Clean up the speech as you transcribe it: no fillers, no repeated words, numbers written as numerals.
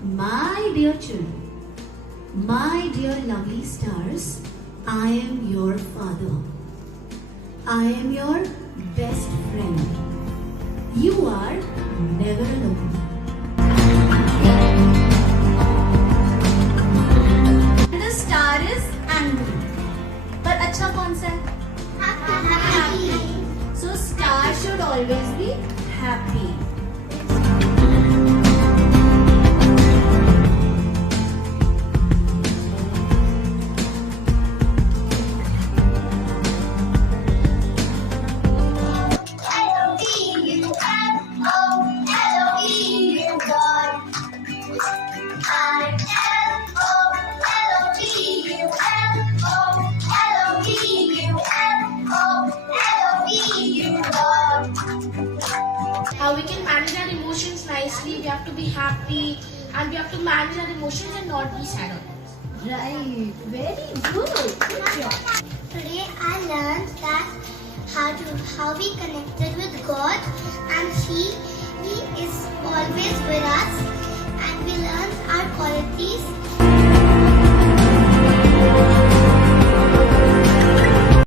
My dear children, my dear lovely stars, I am your father. I am your best friend. You are never alone. And the star is angry. But अच्छा कौन सा है? Happy. So star should always be happy. How we can manage our emotions nicely, we have to be happy and we have to manage our emotions and not be sad about it. Right, very good. Good job. Today I learned that how we connected with God, and He is always with us, and we learned our qualities